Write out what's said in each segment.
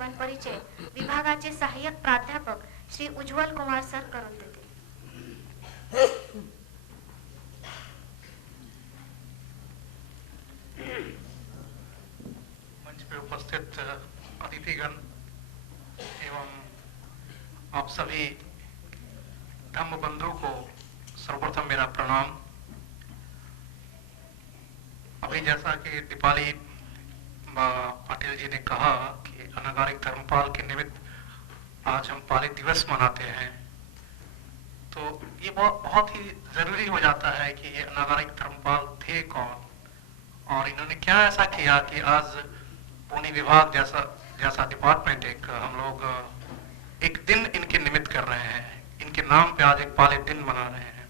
जीवन परिचय विभागाचे सहाय्यक प्राध्यापक श्री उज्ज्वल कुमार सर करून देतील. मंच पे उपस्थित अतिथिगण एवं आप सभी धम्म बंधु को सर्वप्रथम मेरा प्रणाम. अभी जैसा कि दीपाली पाटिल जी ने कहा कि अनागारिक धर्मपाल के निमित्त आज हम पालित दिवस मनाते हैं, तो ये बहुत ही जरूरी हो जाता है कि ये अनागारिक धर्मपाल थे कौन और इन्होंने क्या ऐसा किया कि आज पुणे विभाग जैसा डिपार्टमेंट हम लोग एक दिन इनके निमित्त कर रहे हैं, इनके नाम पे आज एक पालित दिन मना रहे हैं.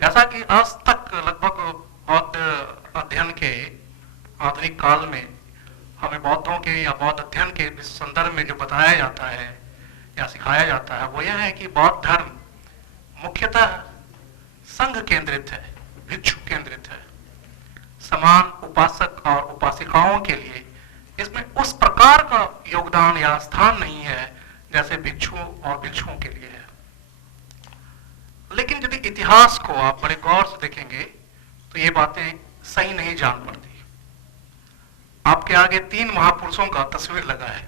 जैसा कि आज तक लगभग बौद्ध अध्ययन के आधुनिक काल में हमें बौद्धों के या बौद्ध अध्ययन के संदर्भ में जो बताया जाता है या सिखाया जाता है वो यह है कि बौद्ध धर्म मुख्यतः संघ केंद्रित है, भिक्षु केंद्रित है. समान उपासक और उपासिकाओं के लिए इसमें उस प्रकार का योगदान या स्थान नहीं है जैसे भिक्षुओं और भिक्षुओं के लिए है. लेकिन यदि इतिहास को आप बड़े गौर से देखेंगे तो ये बातें सही नहीं जान पड़ती. आपके आगे 3 महापुरुषों का तस्वीर लगा है.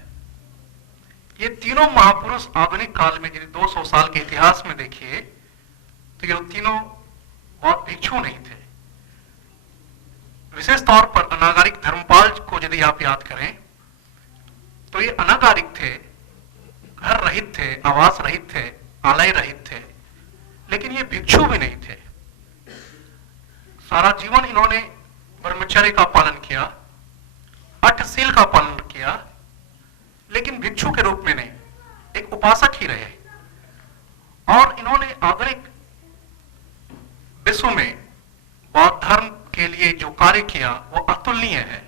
ये तीनों महापुरुष आधुनिक काल में यदि 200 साल के इतिहास में देखिए तो ये तीनों बहुत भिक्षु नहीं थे. विशेष तौर पर अनागारिक धर्मपाल को यदि आप याद करें तो ये अनागारिक थे, घर रहित थे, आवास रहित थे, आलय रहित थे, लेकिन ये भिक्षु भी नहीं थे. सारा जीवन इन्होंने ब्रह्मचर्य का पालन किया, अष्टशील का पालन किया, लेकिन भिक्षु के रूप में नहीं, एक उपासक ही रहे. और इन्होंने आधुनिक विश्व में बौद्ध धर्म के लिए जो कार्य किया वो अतुलनीय है.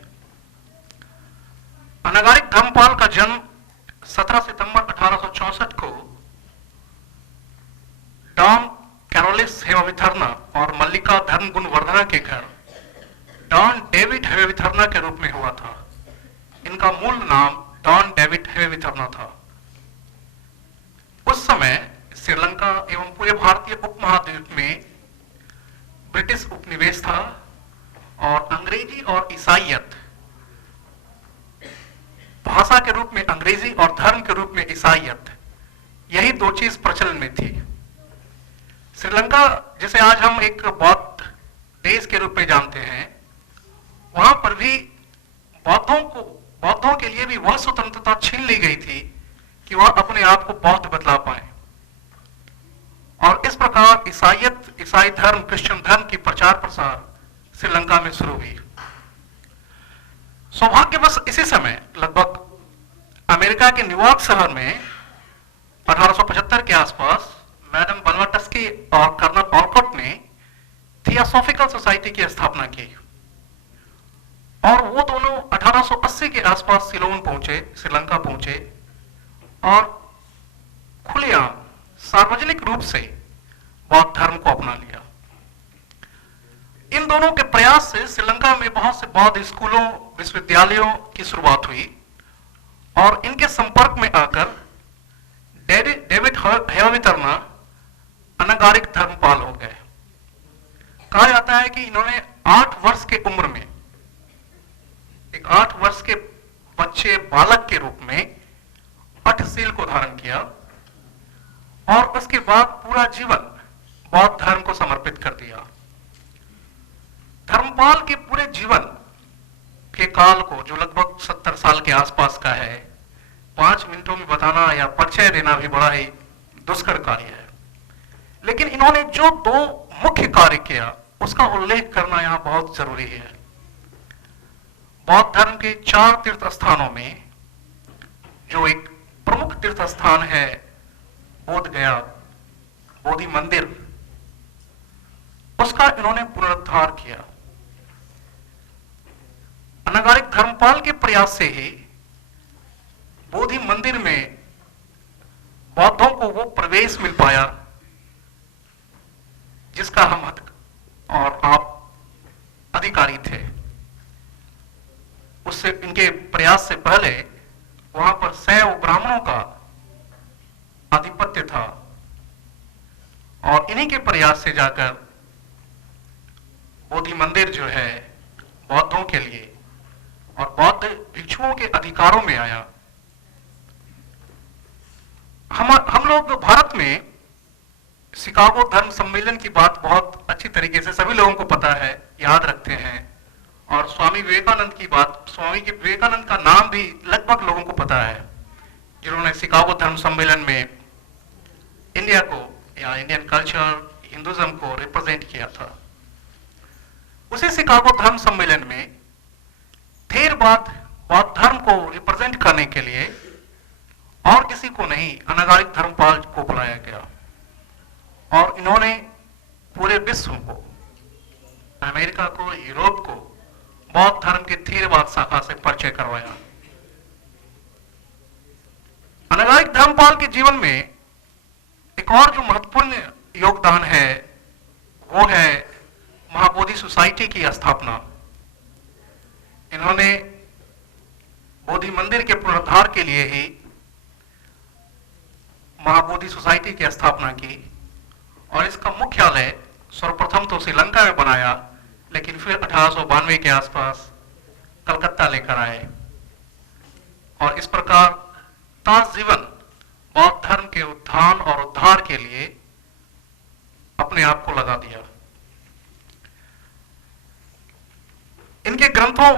अनागारिक धर्मपाल का जन्म 17 सितंबर 1864 को डॉन कैरोलिस हेवाविथर्ना और मल्लिका धर्म गुणवर्धना के घर डॉन डेविड हेवाविथर्ना के रूप में हुआ था. इनका मूल नाम डॉन डेविड हेवाविथर्ना था. उस समय श्रीलंका एवं पूरे भारतीय उपमहाद्वीप में ब्रिटिश उपनिवेश था और अंग्रेजी और ईसाईयत, भाषा के रूप में अंग्रेजी और धर्म के रूप में ईसाईयत, यही 2 चीज प्रचलन में थी. श्रीलंका जिसे आज हम एक बौद्ध देश के रूप में जानते हैं, वहां पर भी बौद्धों के लिए भी वह स्वतंत्रता छीन ली गई थी कि वह अपने आप को बौद्ध बतला पाए. और इस प्रकार ईसाई धर्म, क्रिश्चियन धर्म की प्रचार प्रसार श्रीलंका में शुरू हुई. सौभाग्यवश इसी समय लगभग अमेरिका के न्यूयॉर्क शहर में 1875 के आसपास मैडम ब्लवाटस्की और कर्नल ऑलकॉट ने थियोसॉफिकल सोसाइटी की स्थापना की और वो दोनों 1880 के आसपास सिलोन पहुंचे, श्रीलंका पहुंचे और खुलेआम सार्वजनिक रूप से बौद्ध धर्म को अपना लिया. इन दोनों के प्रयास से श्रीलंका में बहुत से बौद्ध स्कूलों, विश्वविद्यालयों की शुरुआत हुई और इनके संपर्क में आकर डेविड हेवाविथर्ना अनागारिक धर्मपाल हो गए. कहा जाता है कि इन्होंने 8 वर्ष के उम्र में एक 8 वर्ष के बच्चे बालक के रूप में अष्टशील को धारण किया और उसके बाद पूरा जीवन बौद्ध धर्म को समर्पित कर दिया. धर्मपाल के पूरे जीवन के काल को, जो लगभग 70 साल के आसपास का है, 5 मिनटों में बताना या परिचय देना भी बड़ा ही दुष्कर कार्य है. लेकिन इन्होंने जो 2 मुख्य कार्य किया उसका उल्लेख करना यहाँ बहुत जरूरी है. बौद्ध धर्म के 4 तीर्थ स्थानों में जो एक प्रमुख तीर्थ स्थान है बोध गया, बोधि मंदिर, उसका इन्होंने पुनरुद्धार किया. अनागारिक धर्मपाल के प्रयास से ही बोधि मंदिर में बौद्धों को वो प्रवेश मिल पाया जिसका हम और आप अधिकारी थे. उससे इनके प्रयास से पहले वहां पर शैव ब्राह्मणों का आधिपत्य था और इन्हीं के प्रयास से जाकर बोधि मंदिर जो है बौद्धों के लिए और बौद्ध भिक्षुओं के अधिकारों में आया। हम लोग भारत में शिकागो धर्म सम्मेलन की बात बहुत अच्छी तरीके से सभी लोगों को पता है, याद रखते हैं। और स्वामी विवेकानंद की बात, स्वामी के विवेकानंद का नाम भी लगभग लोगों को पता है, जिन्होंने शिकागो धर्म सम्मेलन में इंडिया को या इंडियन कल्चर, हिंदुज्म को रिप्रेजेंट किया था। उसी शिकागो धर्म सम्मेलन में थेरवाद बौद्ध धर्म को रिप्रेजेंट करने के लिए और किसी को नहीं, अनागारिक धर्मपाल को बुलाया गया और इन्होंने पूरे विश्व को, अमेरिका को, यूरोप को बौद्ध धर्म के थेरवाद शाखा से परिचय करवाया। अनागारिक धर्मपाल के जीवन में एक और जो महत्वपूर्ण योगदान है वो है महाबोधि सोसाइटी की स्थापना। इन्होंने बोधि मंदिर के पुनरुद्धार के लिए ही महाबोधि सोसाइटी की स्थापना की और इसका मुख्यालय सर्वप्रथम तो श्रीलंका में बनाया, लेकिन फिर 1892 के आसपास कलकत्ता लेकर आए और इस प्रकार ताज जीवन बौद्ध धर्म के उत्थान और उद्धार के लिए अपने आप को लगा दिया। इनके ग्रंथों,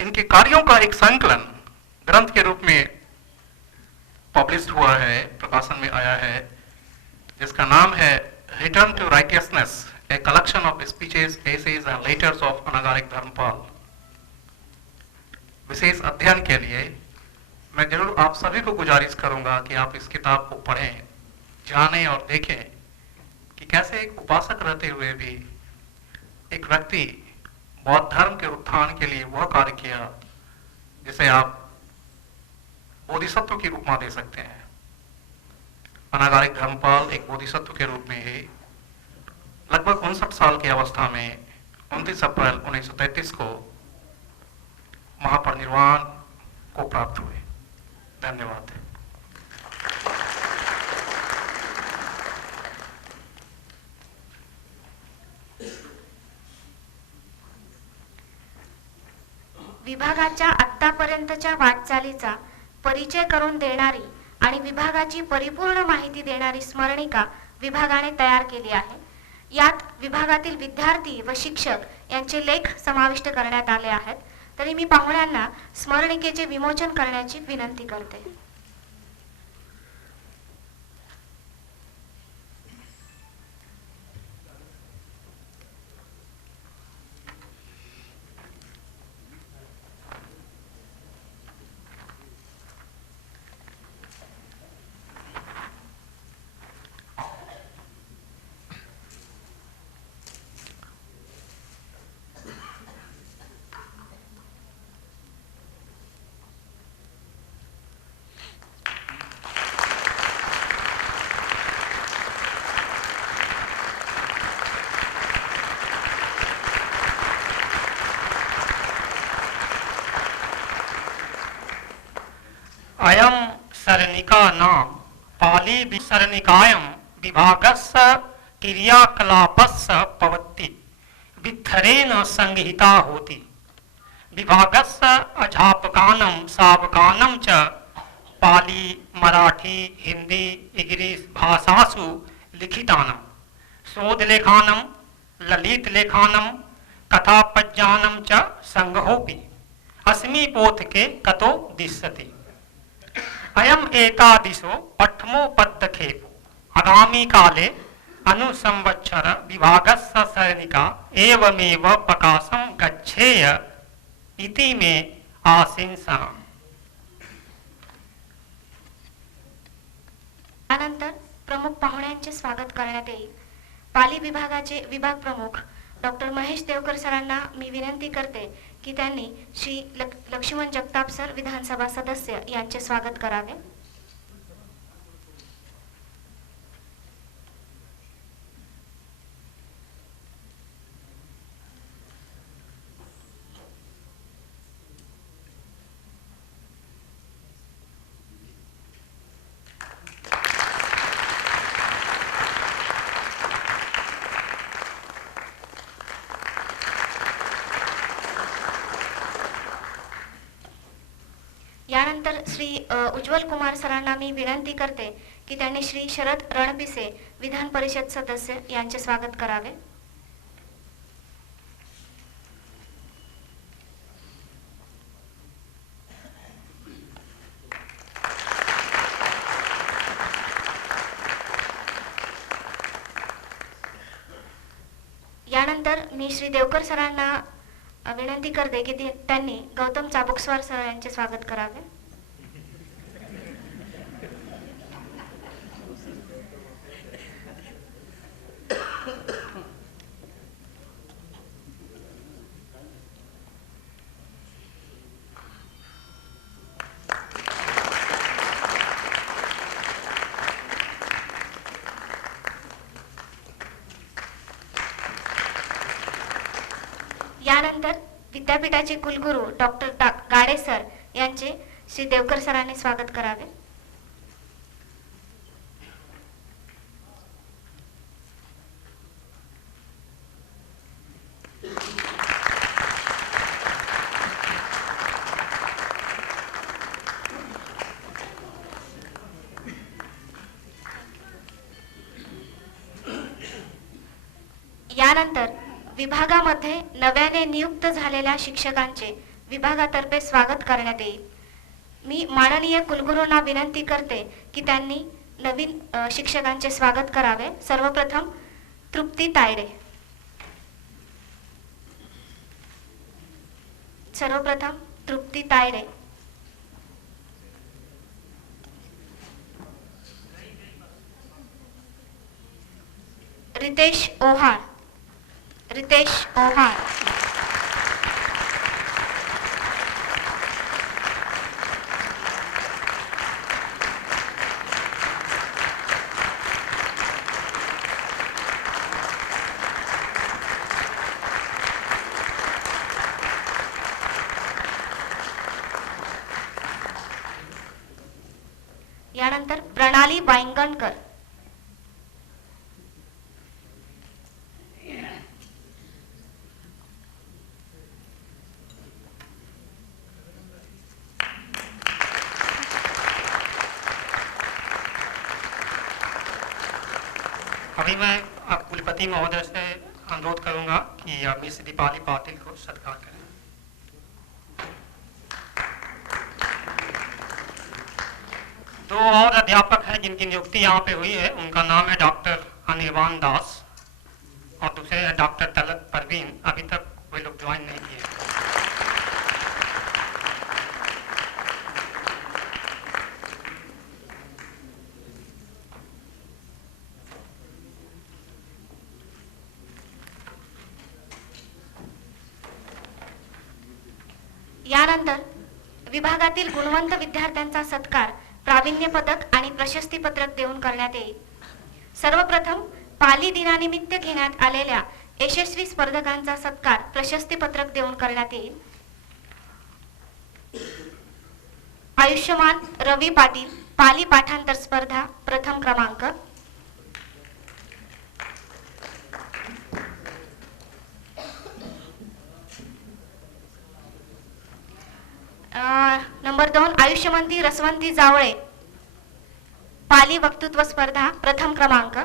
इनके कार्यों का एक संकलन ग्रंथ के रूप में पब्लिश हुआ है, प्रकाशन में आया है, जिसका नाम है return to righteousness, a collection of speeches, essays and letters of Anagarika Dharmapala. विशेष अध्ययन के लिए मैं जरूर आप सभी को गुजारिश करूंगा कि आप इस किताब को पढ़ें, जानें और देखें कि कैसे एक उपासक रहते हुए भी एक व्यक्ति बौद्ध धर्म के उत्थान के लिए वह कार्य किया जिसे आप बोधिसत्व की उपमा दे सकते हैं। अनागारिक धर्मपाल एक बोधिसत्व के रूप में ही लगभग 59 साल की अवस्था में 29 अप्रैल 1933 को महापरिनिर्वाण को प्राप्त हुए। धन्यवाद। विभागाच्या आतापर्यंतच्या वाटचालीचा परिचय करून देणारी आणि विभागाची परिपूर्ण माहिती देणारी स्मरणिका विभागाने तयार केली आहे। यात विभागातील विद्यार्थी व शिक्षक यांचे लेख समाविष्ट करण्यात आले आहेत। तरी मी पाहुण्यांना स्मरणिकेचे विमोचन करण्याची विनंती करते। अयम सरनिका नाम पाली सरनिकायम विभागस्य क्रियाकलापस्य पवति विद्धरेण संहिता होति। विभागस्य अध्यापकानां सावकानां च पाली, मराठी, हिंदी, इंग्लिश भाषासु लिखितानां शोधलेखानां, ललितलेखानां, कथापद्यानां च संग्रहोऽपि अस्मि पोथके कतो दृश्यते। अयम एकादशो पठमो पदक्षेपो आगामी काले अनुसंवत्सर विभागस्य सरनिका एवमेव प्रकाशं गच्छेय इति मे आशंसा। त्यानंतर प्रमुख पाहुण्यांचे स्वागत करण्यात येईल। पाली विभागाचे विभाग प्रमुख डॉक्टर महेश देवकर सरांना मी विनंती करते की त्यांनी श्री लक्ष्मण जगताप सर विधानसभा सदस्य यांचे स्वागत करावे। यानंतर श्री उज्ज्वल कुमार सरांना मी विनंती करते की त्यांनी श्री शरद रणपिसे विधान परिषद सदस्य यांचे स्वागत करावे. यानंतर मी श्री देवकर सरांना विनंती करते की त्यांनी गौतम चाबुकस्वार सर यांचे स्वागत करावे. यानंतर विद्यापीठाचे कुलगुरू डॉक्टर गाडे सर यांचे श्री देवकर सरांनी स्वागत करावे. यानंतर विभागामध्ये नव्याने नियुक्त झालेल्या शिक्षकांचे विभागातर्फे स्वागत करण्यात येईल. मी माननीय कुलगुरूंना विनंती करते की त्यांनी नवीन शिक्षकांचे स्वागत करावे. सर्वप्रथम तृप्ती तायडे. सर्वप्रथम तृप्ती तायडे. रितेश ओहाळ. रितेश ओहाळ. यानंतर प्रणाली वांगणकर. अभी मैं अब कुलपति महोदय से अनुरोध करूंगा कि मिस दीपाली पाटिल को सत्कार करें. दो और अध्यापक हैं जिनकी नियुक्ति यहाँ पे हुई है. उनका नाम है डॉक्टर अनिर्वाण दास और दूसरे है डॉक्टर तलत परवीन. अभी तक वे लोग ज्वाइन नहीं किए. यानंतर विभागातील गुणवंत विद्यार्थ्यांचा सत्कार प्रावीण्य पदक आणि प्रशस्ती पत्रक देऊन करण्यात येईल. सर्वप्रथम पाली दिनानिमित्त घेण्यात आलेल्या यशस्वी स्पर्धकांचा सत्कार प्रशस्ती पत्रक देऊन करण्यात येईल. आयुष्यमान रवी पाटील पाली पाठांतर स्पर्धा प्रथम क्रमांक. नंबर 2 आयुष्यमंती रसवंती जावळे पाली वक्तृत्व स्पर्धा प्रथम क्रमांक.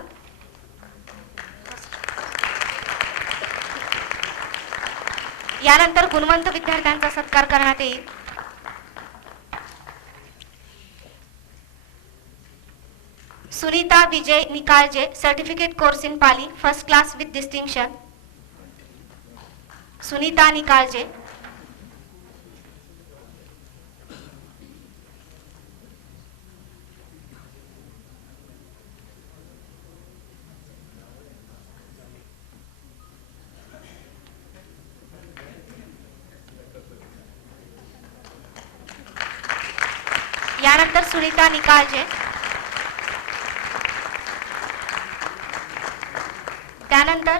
यानंतर गुणवंत विद्यार्थ्यांचा सत्कार करण्यात येईल. Sunita Vijay Nikalje certificate course in Pali first class with distinction. Sunita Nikalje. यानंतर सुनीता निकाळजे. त्यानंतर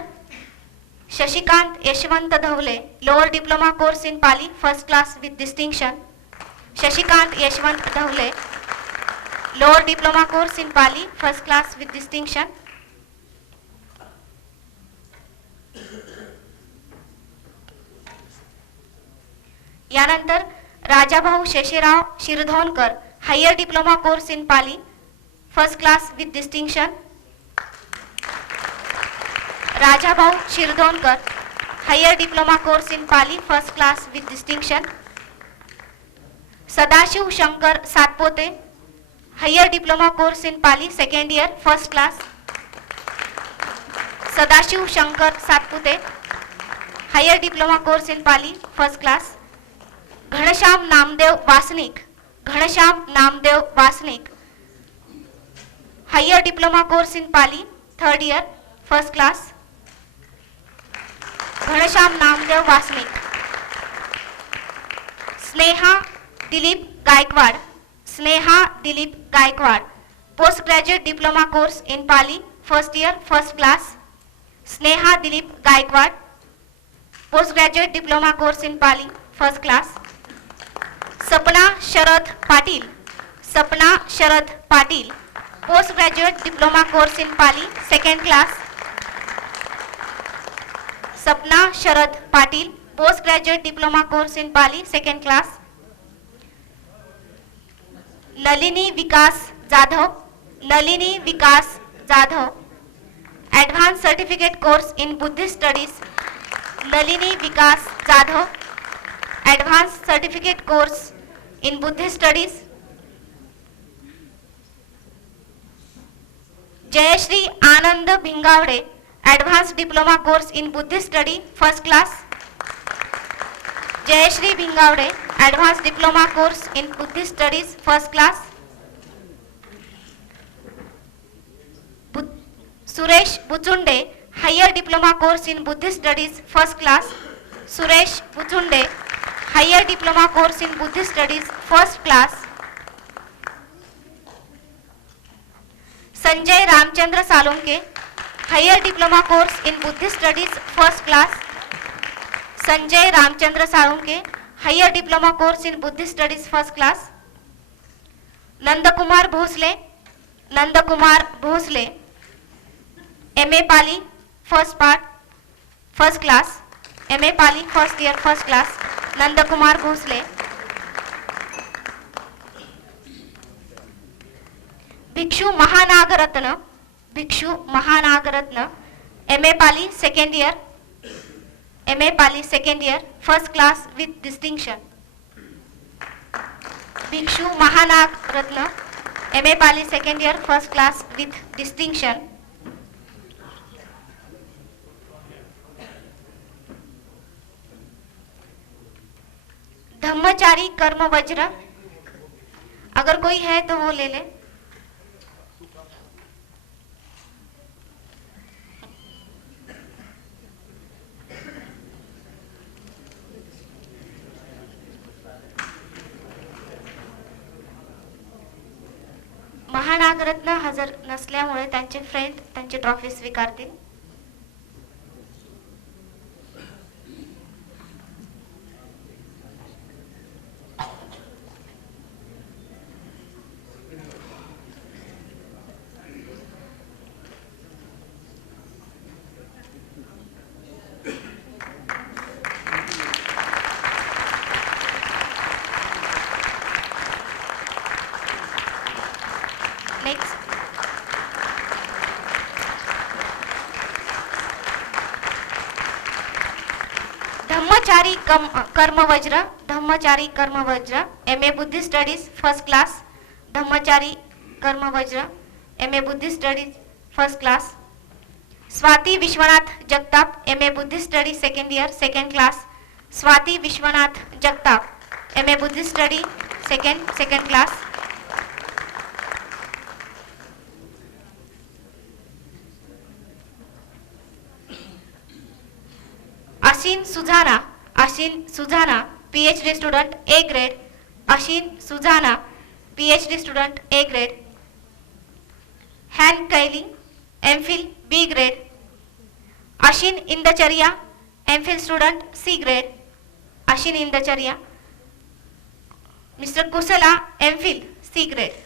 Shashikant Yashwant Dhawale lower diploma course in Pali first class with distinction. Shashikant Yashwant Dhawale lower diploma course in Pali first class with distinction. यानंतर Rajabhau Sheshrao Shirdhonkar, higher diploma course in Pali, first class with distinction. Rajabhau Shirdhonkar, higher diploma course in Pali, first class with distinction. Sadashiv Shankar Satpote, higher diploma course in Pali, second year, first class. Sadashiv Shankar Satpute, higher diploma course in Pali, first class. Ghanshyam Namdev Wasnik, Ghanshyam Namdev Wasnik, higher diploma course in Pali, third year, first class. Ghanshyam Namdev Wasnik. Sneha Dilip Gaikwad, Sneha Dilip Gaikwad, post graduate diploma course in Pali, first year, first class. Sneha Dilip Gaikwad, post graduate diploma course in Pali, first class. Sapna Sharad Patil, सपना Sharad Patil, post graduate diploma course in Pali, second class. Sapna Sharad Patil, post graduate diploma course in Pali, second class. Nalini Vikas Jadhav, Nalini Vikas Jadhav, advance certificate course in Buddhist studies. Nalini Vikas Jadhav, advance certificate course in Buddhist studies. Jayashree Anand Bhingawade, advance diploma course in Buddhist study, first class. Jayashree Bhingawade, advance diploma course in Buddhist studies, first class. Suresh Buchunde, higher diploma course in Buddhist studies, first class. Suresh Buchunde, higher diploma course in Buddhist studies, first class. Sanjay Ramchandra Salunke, higher diploma course in Buddhist studies, first class. Sanjay Ramchandra Salunke, higher diploma course in Buddhist studies, first class. Nandkumar Bhosale, Nandkumar Bhosale, MA Pali, first part, first class. MA Pali, first year, first class. Nandkumar Bhosale. Bhikshu Mahanagaratna, Bhikshu Mahanagaratna, MA Pali, second year, MA Pali, second year, first class with distinction. भिक्षु Mahanagaratna, MA Pali, second year, first class with distinction. Dhammachari Karma Vajra, अगर कोई है तो वो ले ले. महानागरत्न हजर नसल्यामुळे त्यांचे फ्रेंड त्यांची ट्रॉफी स्वीकारतील. Next. Dhammachari Karmavajra, Dhammachari Karmavajra, MA Buddhist studies, first class. Dhammachari Karmavajra, MA Buddhist studies, first class. Swati Vishwanath Jagtap, MA Buddhist study, second year, second class. Swati Vishwanath Jagtap, MA Buddhist study, second class. Ashin Sujana, PhD student, A grade. Ashin Sujana, PhD student, A grade. Han Kaili, MPhil, B grade. Ashin Indacariya, MPhil student, C grade. Ashin Indacariya. Mister Kusala, MPhil, C grade.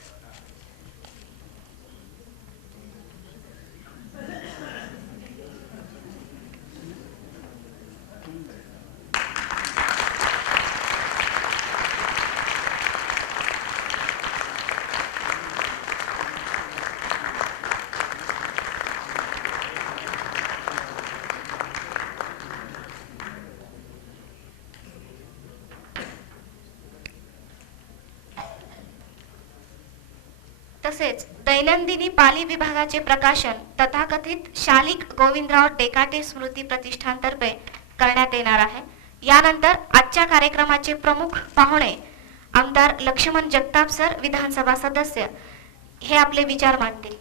तसेच दैनंदिनी पाली विभागाचे प्रकाशन तथाकथित शालिक गोविंदराव डेकाटे स्मृती प्रतिष्ठानतर्फे करण्यात येणार आहे. यानंतर आजच्या कार्यक्रमाचे प्रमुख पाहुणे आमदार लक्ष्मण जगताप सर, विधानसभा सदस्य, हे आपले विचार मांडतील.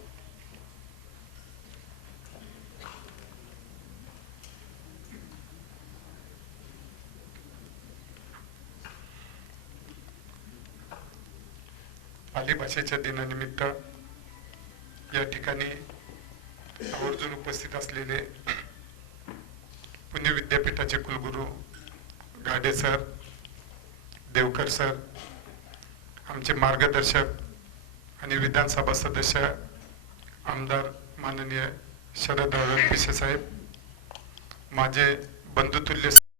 पाली भाषेच्या दिनानिमित्त या ठिकाणी आवर्जून उपस्थित असलेले पुणे विद्यापीठाचे कुलगुरू गाडे सर, देवकर सर, आमचे मार्गदर्शक आणि विधानसभा सदस्य आमदार माननीय शरद पिसे साहेब, माझे बंधुतुल्य